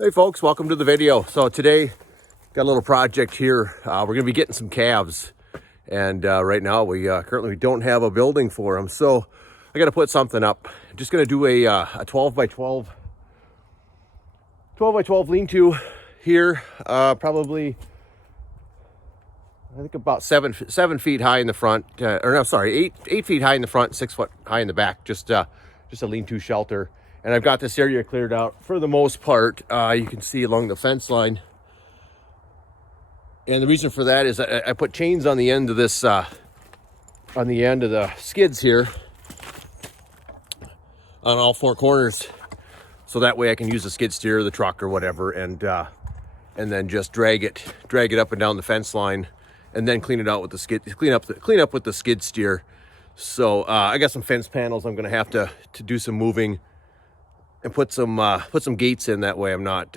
Hey folks, welcome to the video. So today, got a little project here. We're going to be getting some calves. And right now, we currently don't have a building for them. So I got to put something up. I'm just going to do a 12 by 12 lean-to here. Probably, I think about seven feet high in the front. Or no, sorry, 8 feet high in the front, 6 foot high in the back. Just a lean-to shelter. And I've got this area cleared out for the most part. You can see along the fence line. And the reason for that is I put chains on the end of this, on the end of the skids here, on all four corners. So that way I can use the skid steer, the truck or whatever, and then just drag it up and down the fence line, and then clean it out with the skid, clean up with the skid steer. So I got some fence panels. I'm going to have to do some moving and put some gates in. That way I'm not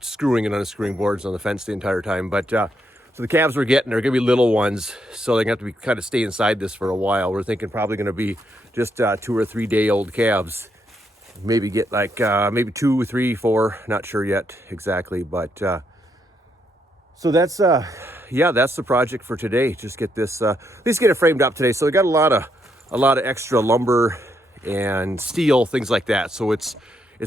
screwing and unscrewing boards on the fence the entire time. But so the calves we're getting are going to be little ones, so they're going to have to kind of stay inside this for a while. We're thinking probably going to be just 2 or 3 day old calves. Maybe get like maybe 2, 3, 4, not sure yet exactly. But so that's that's the project for today. Just get this, at least get it framed up today. So we got a lot of extra lumber and steel, things like that. So it's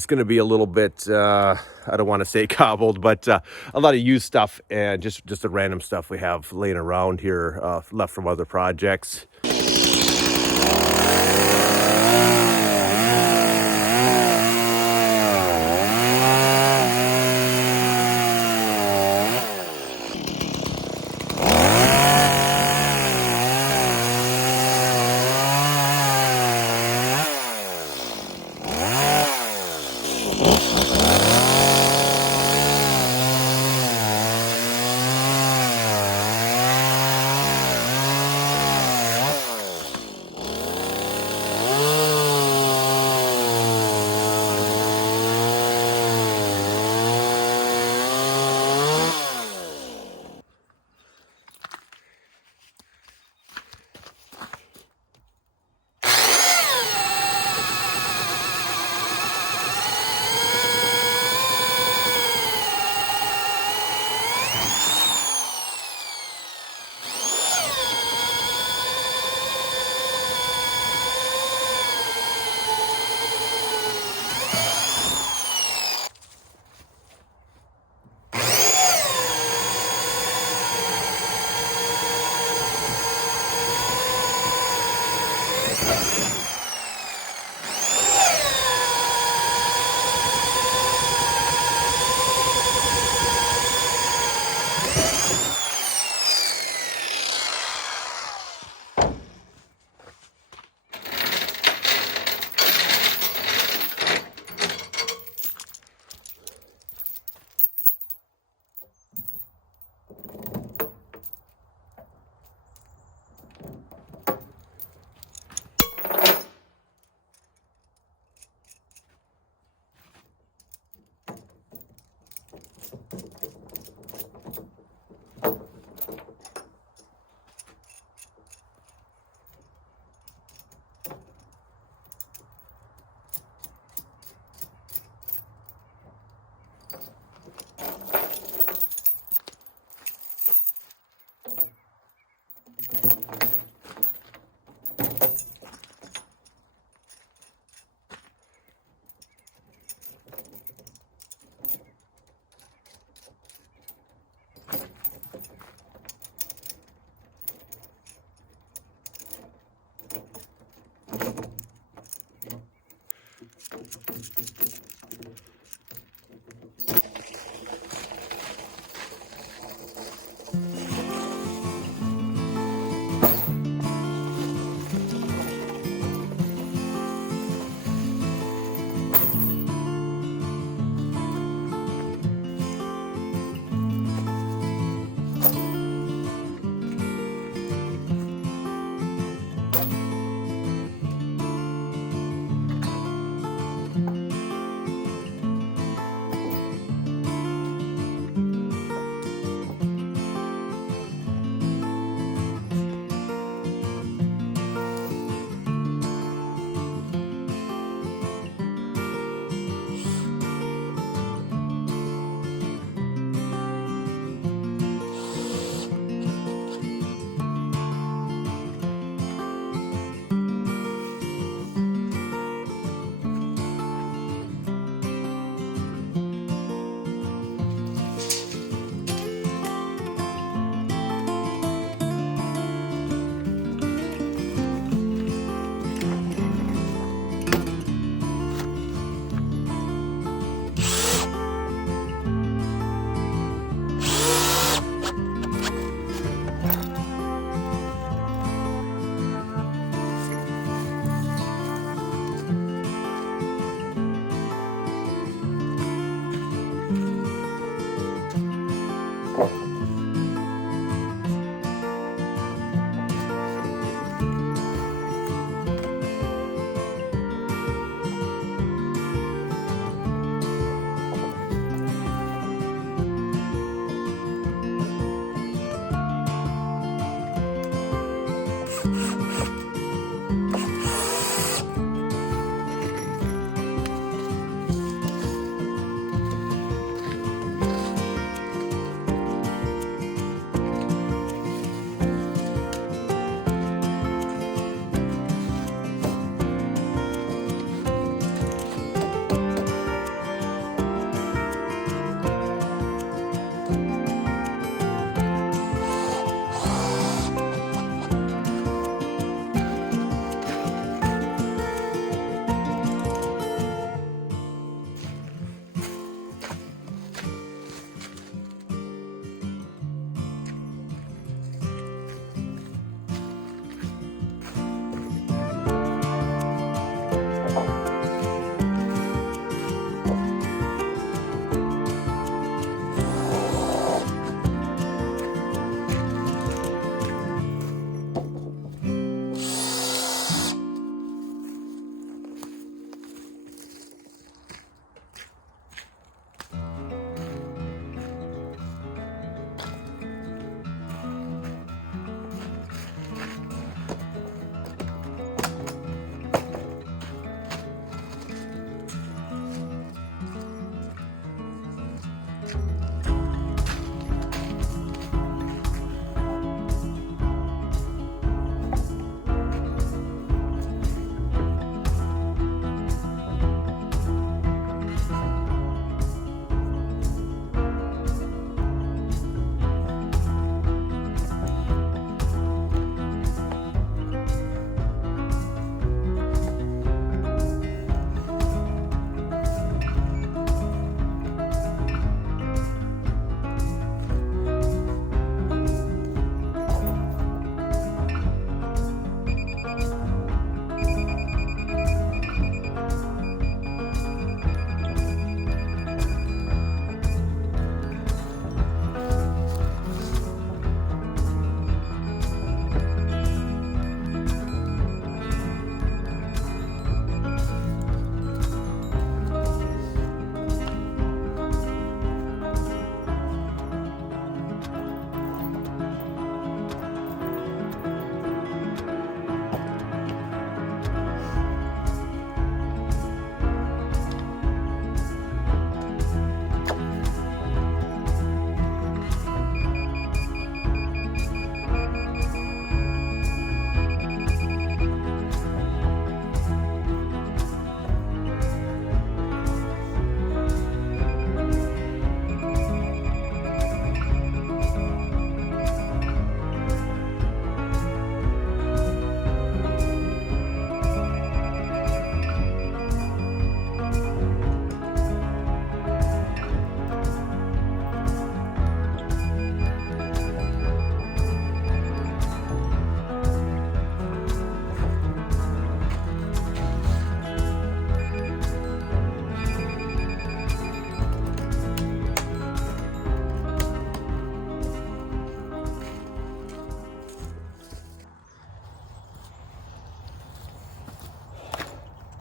going to be a little bit, I don't want to say cobbled, but a lot of used stuff and just the random stuff we have laying around here, left from other projects.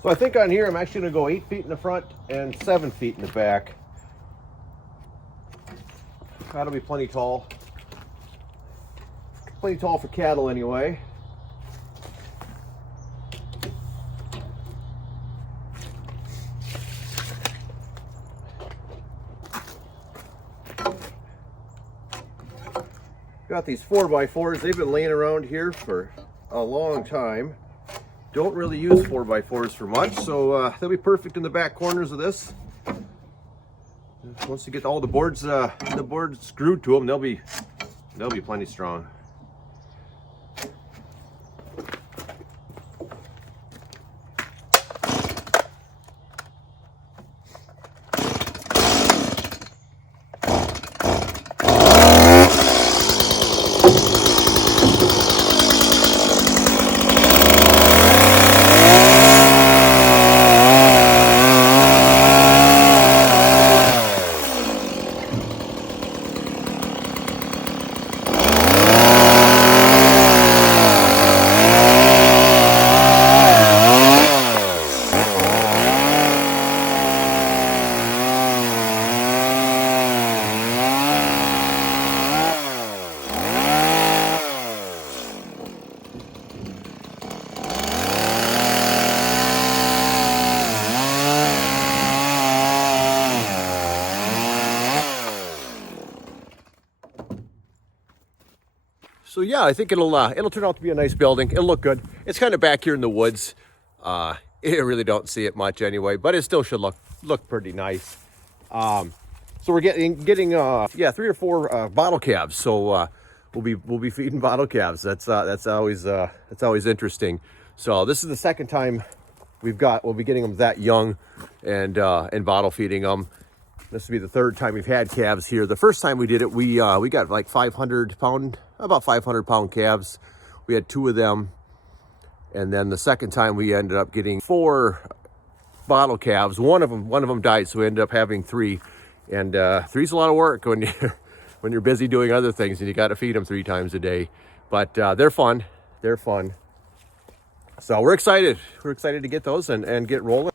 So I think on here I'm actually going to go 8 feet in the front and 7 feet in the back. That'll be plenty tall. Plenty tall for cattle anyway. Got these 4x4s. They've been laying around here for a long time. Don't really use 4x4s for much, so they'll be perfect in the back corners of this. Once you get all the boards screwed to them, they'll be plenty strong. So yeah, I think it'll turn out to be a nice building. It'll look good. It's kind of back here in the woods. You really don't see it much anyway, but it still should look pretty nice. So we're getting 3 or 4 bottle calves. So we'll be feeding bottle calves. That's always interesting. So this is the second time we'll be getting them that young and bottle feeding them. This will be the third time we've had calves here. The first time we did it, we got like 500 pound calves. We had 2 of them. And then the second time we ended up getting 4 bottle calves. One of them died, so we ended up having 3. And 3's a lot of work when you're busy doing other things and you got to feed them 3 times a day. But they're fun. They're fun. So we're excited. We're excited to get those and get rolling.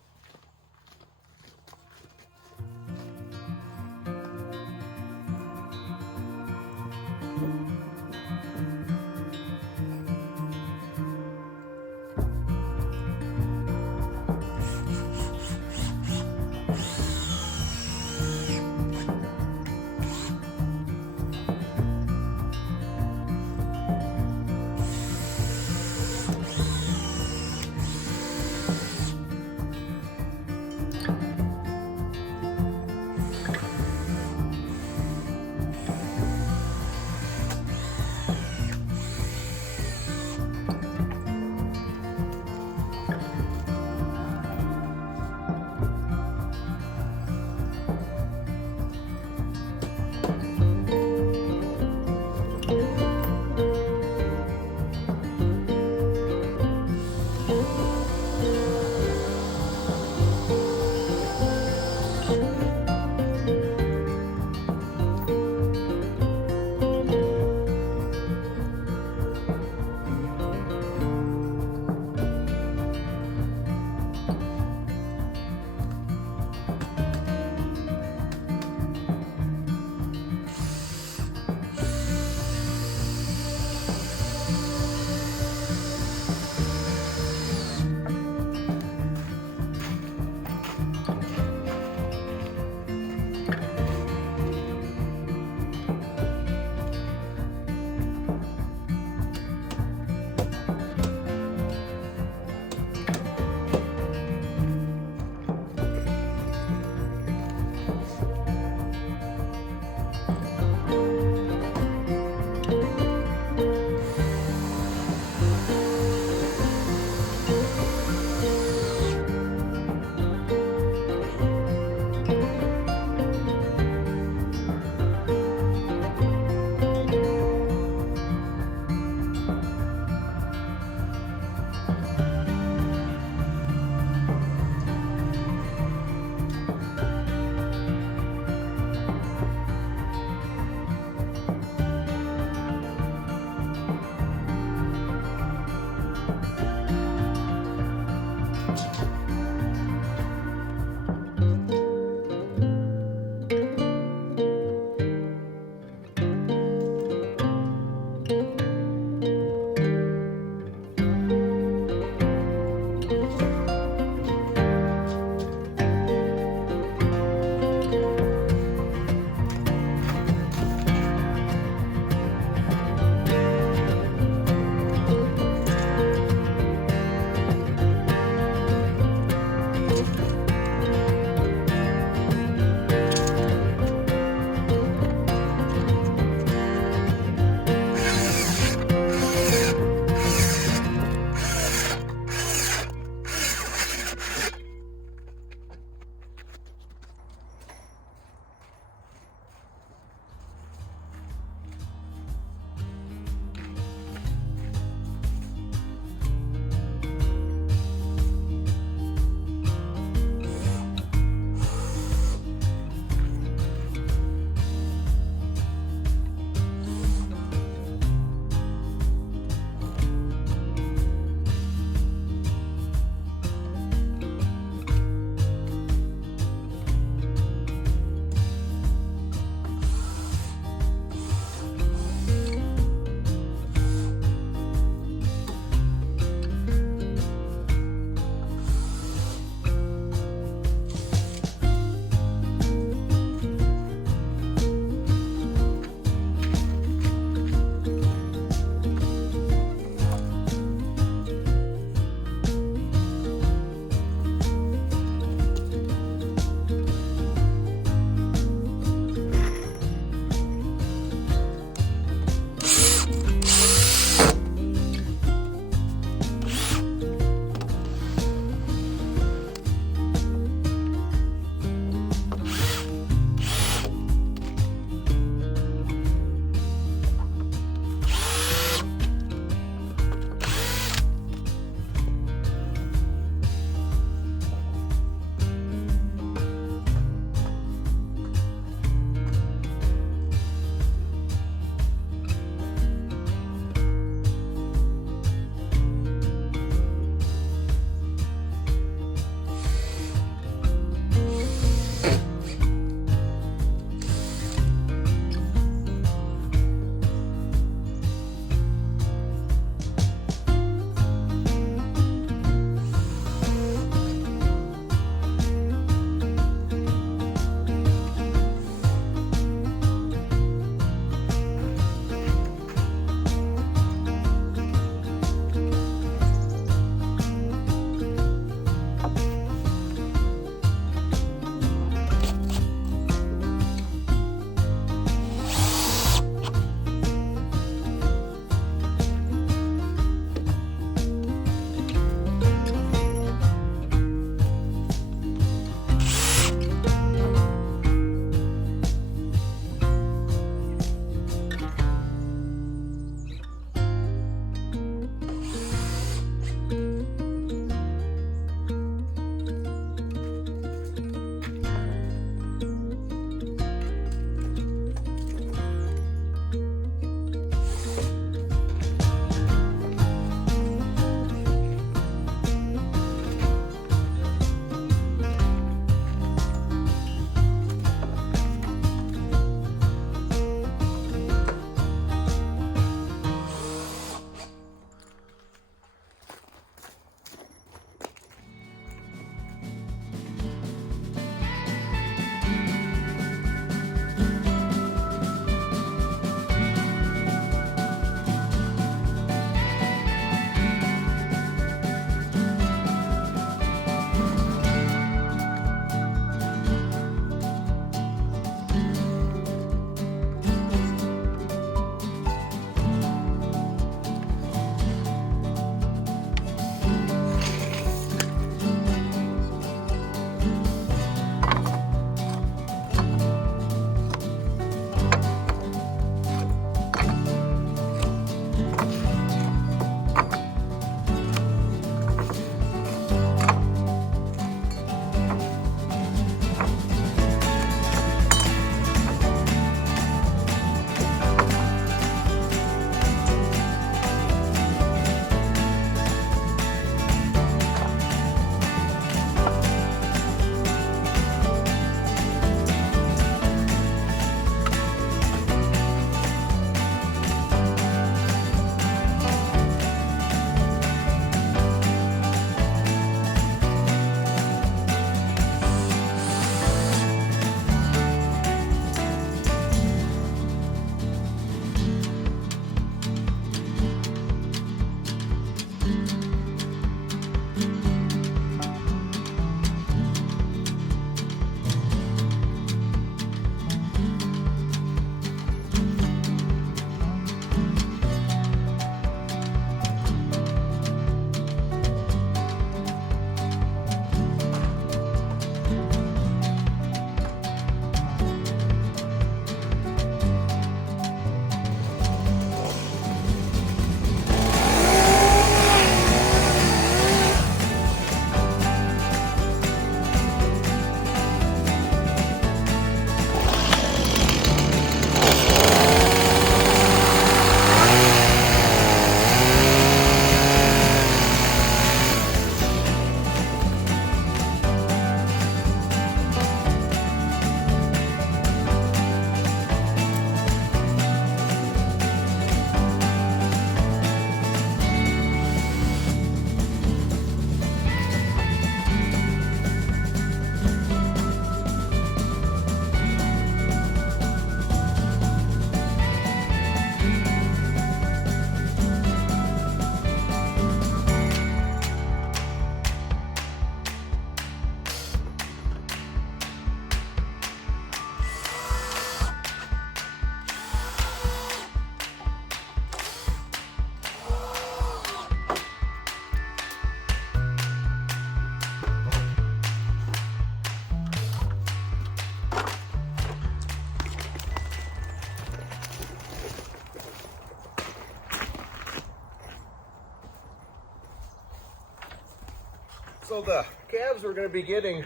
So the calves we're going to be getting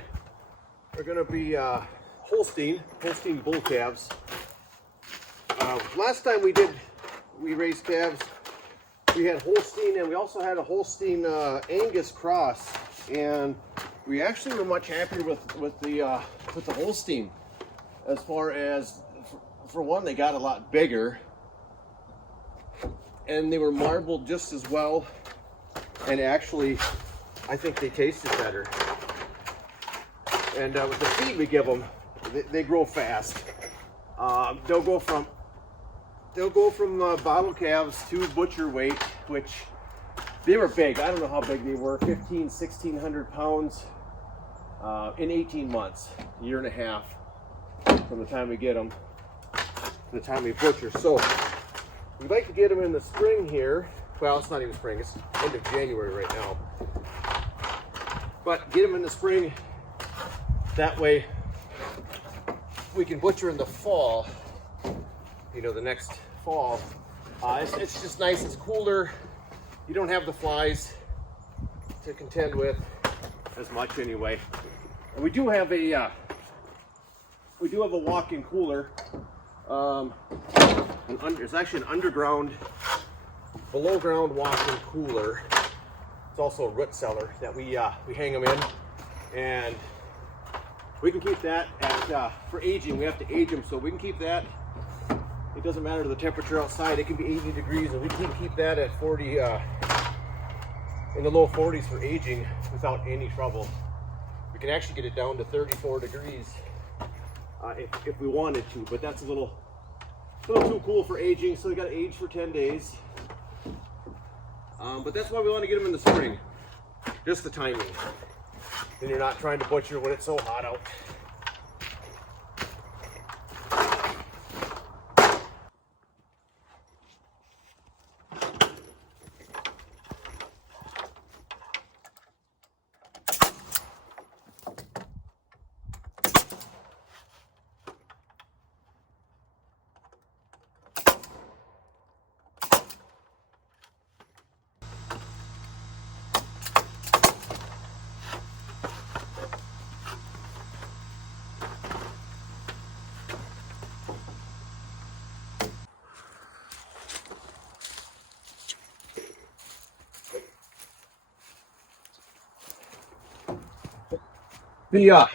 are going to be Holstein bull calves. Last time we raised calves, we had Holstein, and we also had a Holstein Angus cross, and we actually were much happier with the Holstein. As far as, for one, they got a lot bigger, and they were marbled just as well, and actually I think they tasted better. And with the feed we give them, they grow fast. They'll go from bottle calves to butcher weight, which they were big. I don't know how big they were, 1,600 pounds in 18 months, a year and a half from the time we get them to the time we butcher. So we'd like to get them in the spring here. Well, it's not even spring, it's end of January right now. But get them in the spring, that way we can butcher in the fall, you know, the next fall. It's just nice, it's cooler. You don't have the flies to contend with as much anyway. And we do have a walk-in cooler. It's actually an underground, below ground walk-in cooler. It's also a root cellar that we hang them in, and we can keep that at for aging. We have to age them, so we can keep that. It doesn't matter the temperature outside. It can be 80 degrees, and we can keep that at 40, in the low 40s for aging without any trouble. We can actually get it down to 34 degrees if we wanted to, but that's a little too cool for aging, so we got to age for 10 days. But that's why we want to get them in the spring. Just the timing. Then you're not trying to butcher when it's so hot out.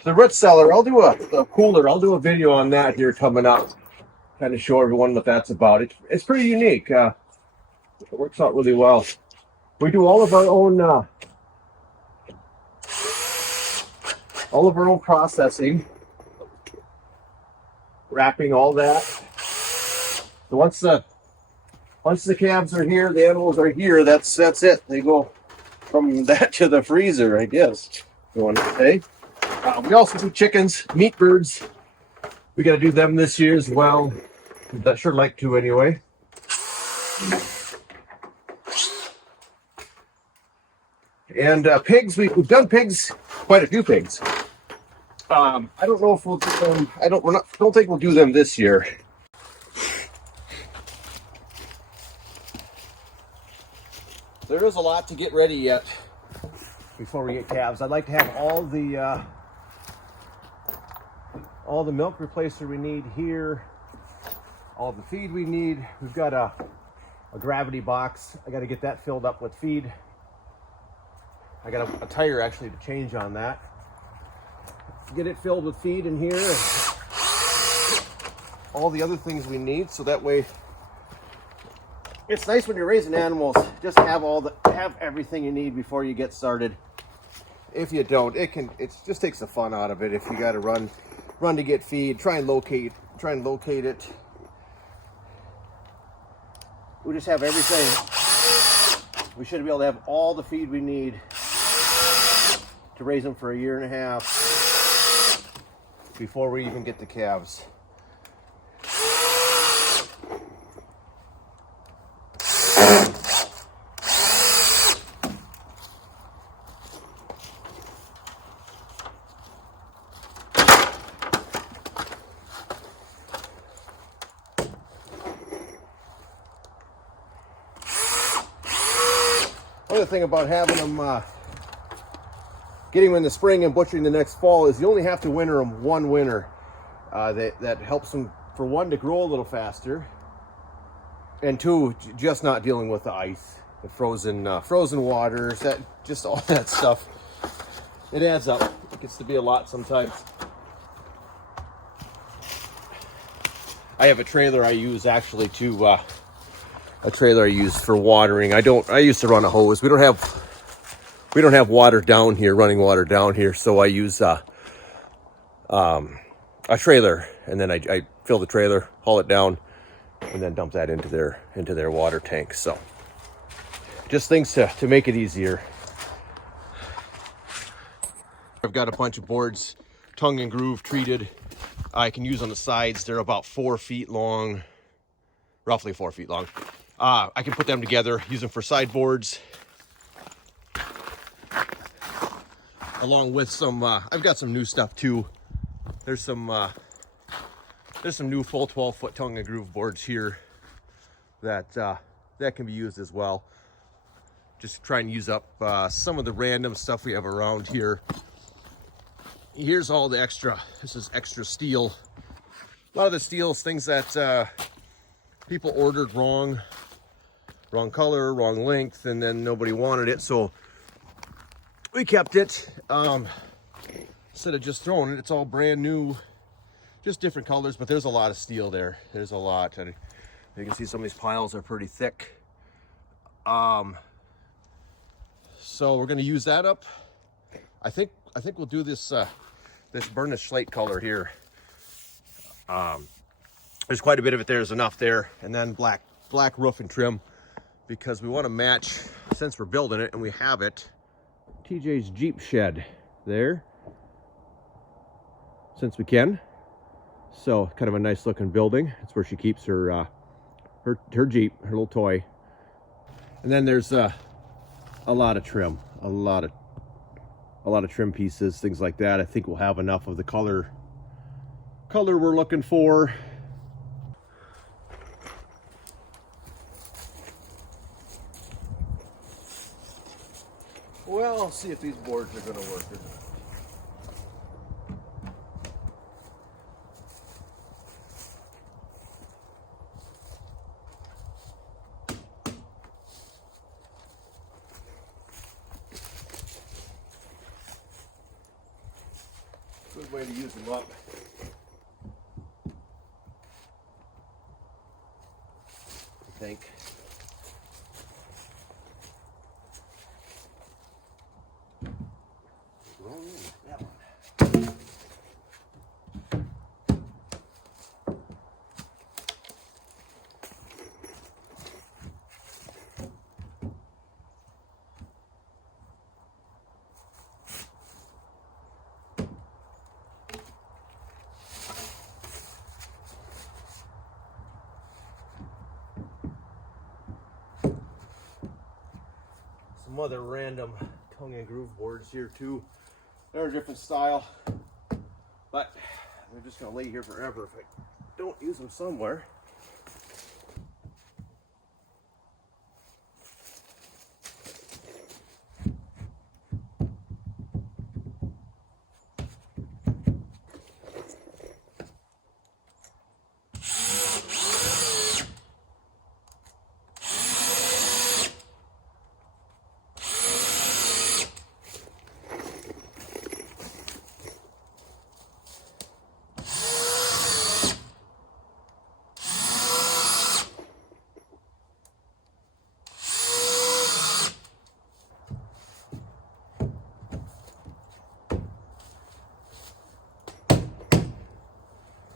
The root cellar, I'll do a cooler. I'll do a video on that here coming up. Kind of show everyone what that's about. It's pretty unique. It works out really well. We do all of our own processing, wrapping all that. So once the calves are here, the animals are here. That's it. They go from that to the freezer, I guess. You want to say? We also do chickens, meat birds. We got to do them this year as well. I'd sure like to anyway. And pigs, we've done pigs, quite a few pigs. I don't know if we'll do them. Don't think we'll do them this year. There is a lot to get ready yet before we get calves. I'd like to have all the milk replacer we need here, all the feed we need. We've got a gravity box. I got to get that filled up with feed. I got a tire actually to change on that. Get it filled with feed in here, and all the other things we need, so that way it's nice when you're raising animals, just have everything you need before you get started. If you don't, it just takes the fun out of it. If you got to run to get feed, try and locate it. We just have everything. We should be able to have all the feed we need to raise them for a year and a half before we even get the calves. Other thing about having them getting them in the spring and butchering the next fall is you only have to winter them one winter. That helps them, for one, to grow a little faster, and two, just not dealing with the ice, the frozen waters, that just all that stuff. It adds up. It gets to be a lot sometimes. I have a trailer I use actually to a trailer I use for watering. I used to run a hose. We don't have water down here, running water down here, so I use a trailer, and then I fill the trailer, haul it down, and then dump that into their water tank. So just things to make it easier. I've got a bunch of boards, tongue and groove treated. I can use on the sides. They're about 4 feet long, roughly 4 feet long. I can put them together, use them for sideboards, along with some, I've got some new stuff too. There's some new full 12-foot tongue and groove boards here that can be used as well. Just try and use up some of the random stuff we have around here. Here's all the extra. This is extra steel. A lot of the steel is things that people ordered wrong color, wrong length, and then nobody wanted it, so we kept it. Instead of just throwing it, it's all brand new, just different colors, but there's a lot of steel there. There's a lot, and you can see some of these piles are pretty thick. So we're going to use that up. I think we'll do this this burnished slate color here. There's quite a bit of it. There's enough there, and then black roof and trim, because we want to match, since we're building it and we have it, TJ's Jeep shed there, since we can. So kind of a nice looking building. It's where she keeps her Jeep, her little toy. And then there's a lot of trim, a lot of trim pieces, things like that. I think we'll have enough of the color we're looking for. Well, I'll see if these boards are going to work or not. Good way to use them up. I think. That one. Some other random tongue and groove boards here too. They're a different style, but they're just gonna lay here forever if I don't use them somewhere.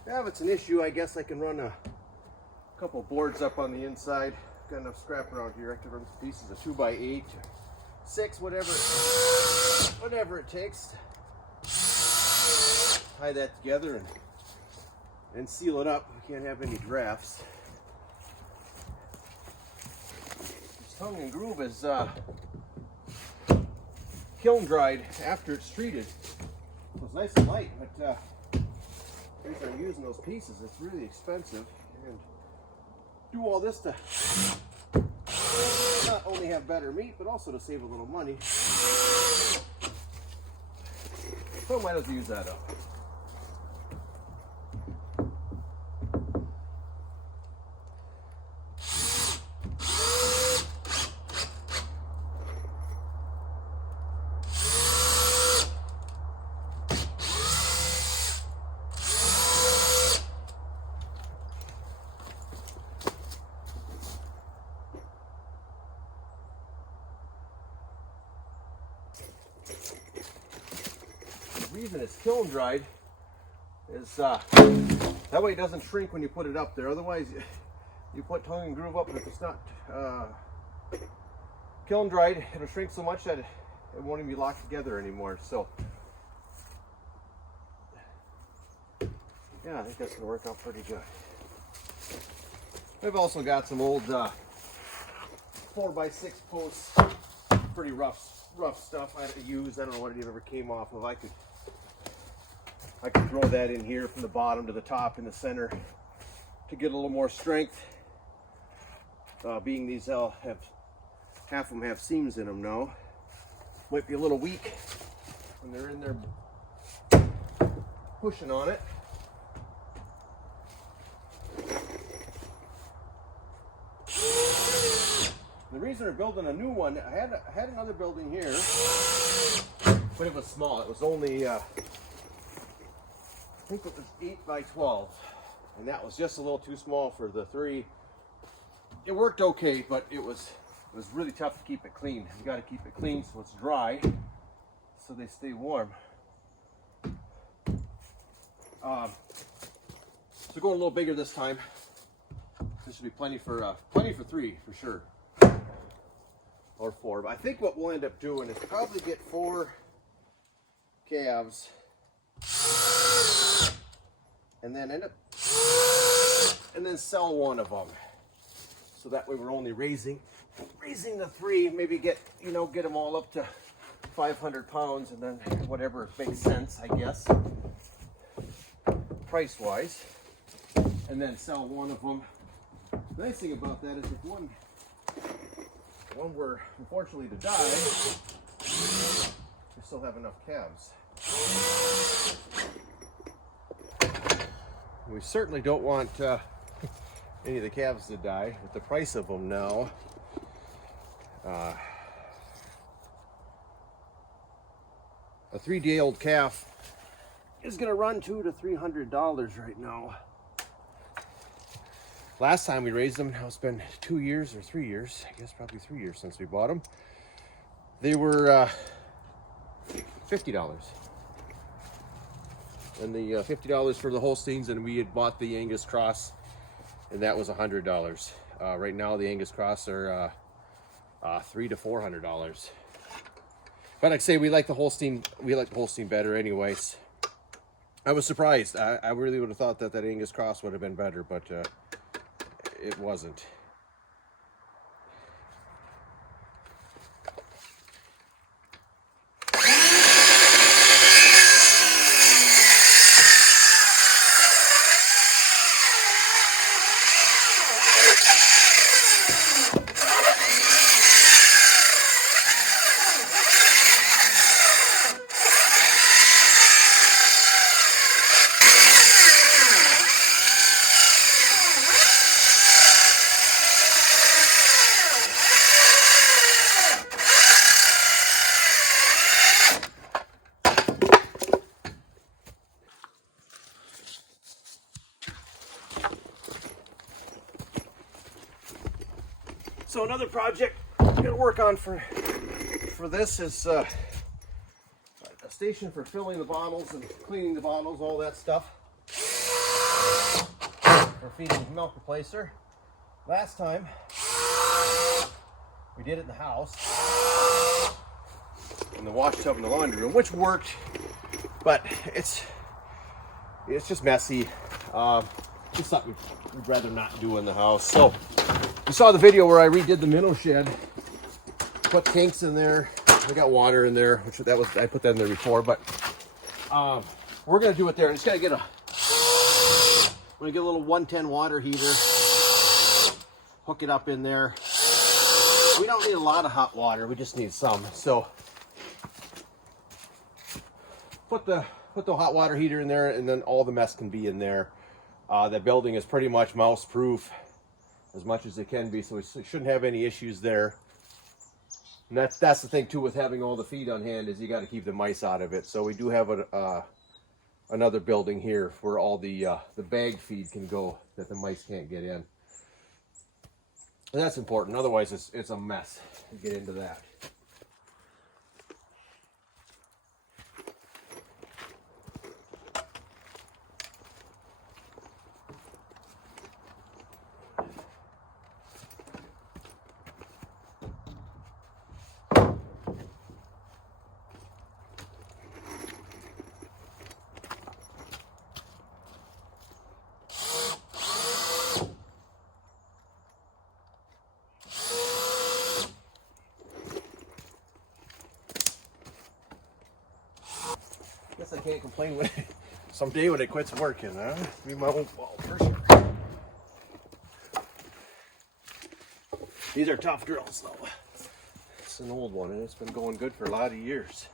Yeah, if it's an issue, I guess I can run a couple boards up on the inside. Got enough scrap around here. I can run some pieces of 2x8, 6, whatever it takes. Tie that together and seal it up. We can't have any drafts. This tongue and groove is kiln dried after it's treated. So it's nice and light, but if I'm using those pieces, it's really expensive. And do all this to not only have better meat, but also to save a little money. So I might as well use that up. The reason it's kiln dried is that way it doesn't shrink when you put it up there. Otherwise, you put tongue and groove up, and if it's not kiln dried, it'll shrink so much that it won't even be locked together anymore. So, yeah, I think that's gonna work out pretty good. We've also got some old 4x6 posts, pretty rough stuff I used. I don't know what it ever came off of. I could throw that in here from the bottom to the top in the center to get a little more strength. Being these have half of them have seams in them now. Might be a little weak when they're in there pushing on it. The reason we're building a new one, I had another building here, but it was small. It was only I think it was 8x12, and that was just a little too small for the 3. It worked okay, but it was really tough to keep it clean. You got to keep it clean so it's dry, so they stay warm. So going a little bigger this time. This should be plenty for 3 for sure, or 4. But I think what we'll end up doing is probably get 4 calves, and then sell one of them. So that way we're only raising the 3. Maybe get them all up to 500 pounds, and then whatever makes sense, I guess, price wise, and then sell one of them. The nice thing about that is if one were unfortunately to die, we still have enough calves. We certainly don't want any of the calves to die with the price of them now. A 3-day-old calf is going to run $200 to $300 right now. Last time we raised them, now it's been 2 years or 3 years, I guess probably 3 years since we bought them. They were $50. And the $50 for the Holsteins, and we had bought the Angus Cross, and that was $100. Right now the Angus Cross are $300 to $400. But like I say, we like the Holstein better anyways. I was surprised. I really would have thought that Angus Cross would have been better, but it wasn't. So another project I'm gonna work on for this is a station for filling the bottles and cleaning the bottles, all that stuff. For feeding the milk replacer. Last time we did it in the house, in the wash tub in the laundry room, which worked, but it's just messy. Just something we'd rather not do in the house. So you saw the video where I redid the minnow shed, put tanks in there. I got water in there, which I put that in there before, but we're gonna do it there. I'm just gonna get a little 110 water heater, hook it up in there. We don't need a lot of hot water, we just need some. So put the hot water heater in there, and then all the mess can be in there. The building is pretty much mouse proof as much as it can be, so we shouldn't have any issues there. And that's the thing too with having all the feed on hand, is you got to keep the mice out of it. So we do have another building here where all the bag feed can go that the mice can't get in. And that's important. Otherwise, it's a mess to get into that. I can't complain when someday when it quits working, huh? Be my own fault for sure. These are tough drills though. It's an old one and it's been going good for a lot of years.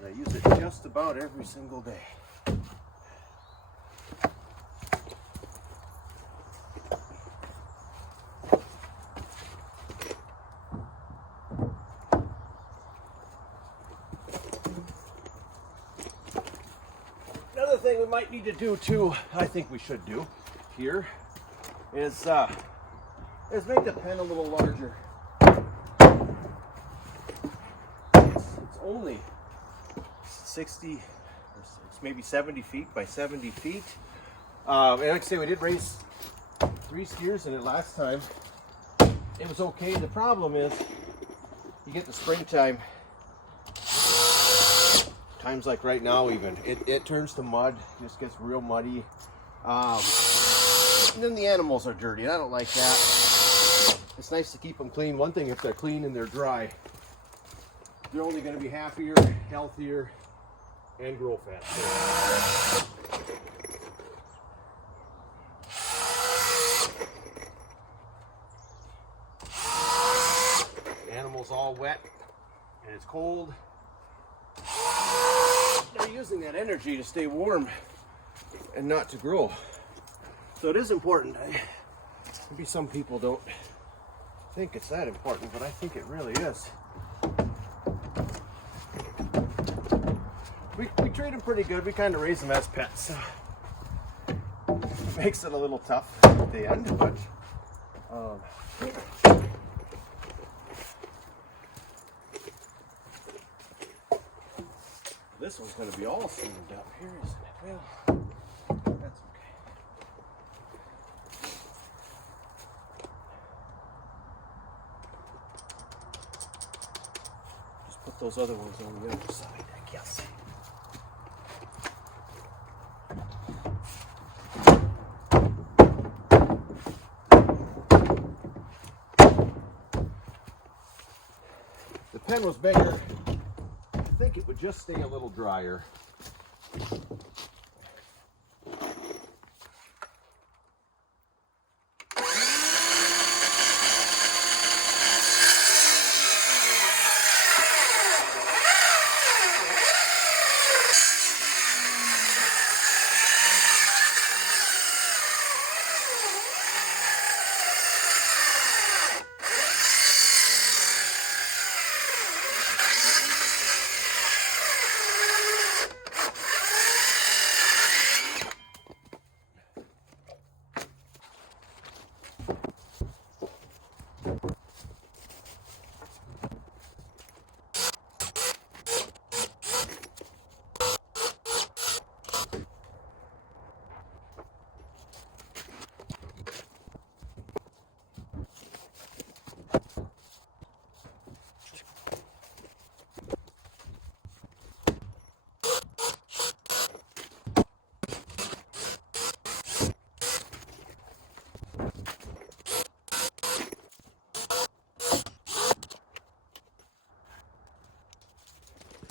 And I use it just about every single day. Another thing we might need to do too, I think we should do here, is make the pen a little larger. It's only 60, it's maybe 70 feet by 70 feet. And like I say, we did raise 3 steers in it last time. It was okay. The problem is, you get the springtime, times like right now even, it turns to mud, just gets real muddy. And then the animals are dirty, and I don't like that. It's nice to keep them clean. One thing, if they're clean and they're dry, they're only going to be happier, healthier, and grow faster. The animal's all wet, and it's cold. They're using that energy to stay warm and not to grow. So it is important. Maybe some people don't think it's that important, but I think it really is. We treat them pretty good. We kind of raise them as pets. So it makes it a little tough at the end, but this one's going to be all seamed up here, isn't it? Well, that's okay. Just put those other ones on the other side, I guess. If the pen was bigger, I think it would just stay a little drier.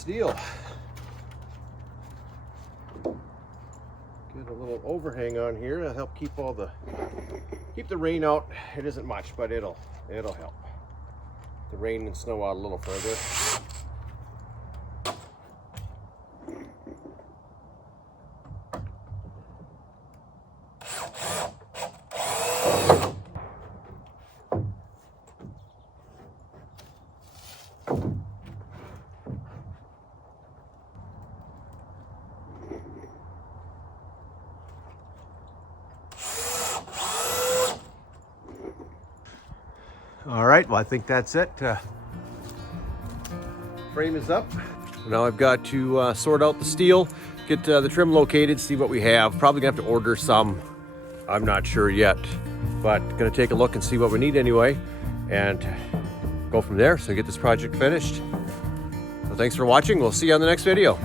Deal. Get a little overhang on here to help keep the rain out. It isn't much, but it'll help the rain and snow out a little further. All right, well, I think that's it. Frame is up. Now I've got to sort out the steel, get the trim located, see what we have. Probably gonna have to order some. I'm not sure yet, but gonna take a look and see what we need anyway, and go from there. So get this project finished. So thanks for watching. We'll see you on the next video.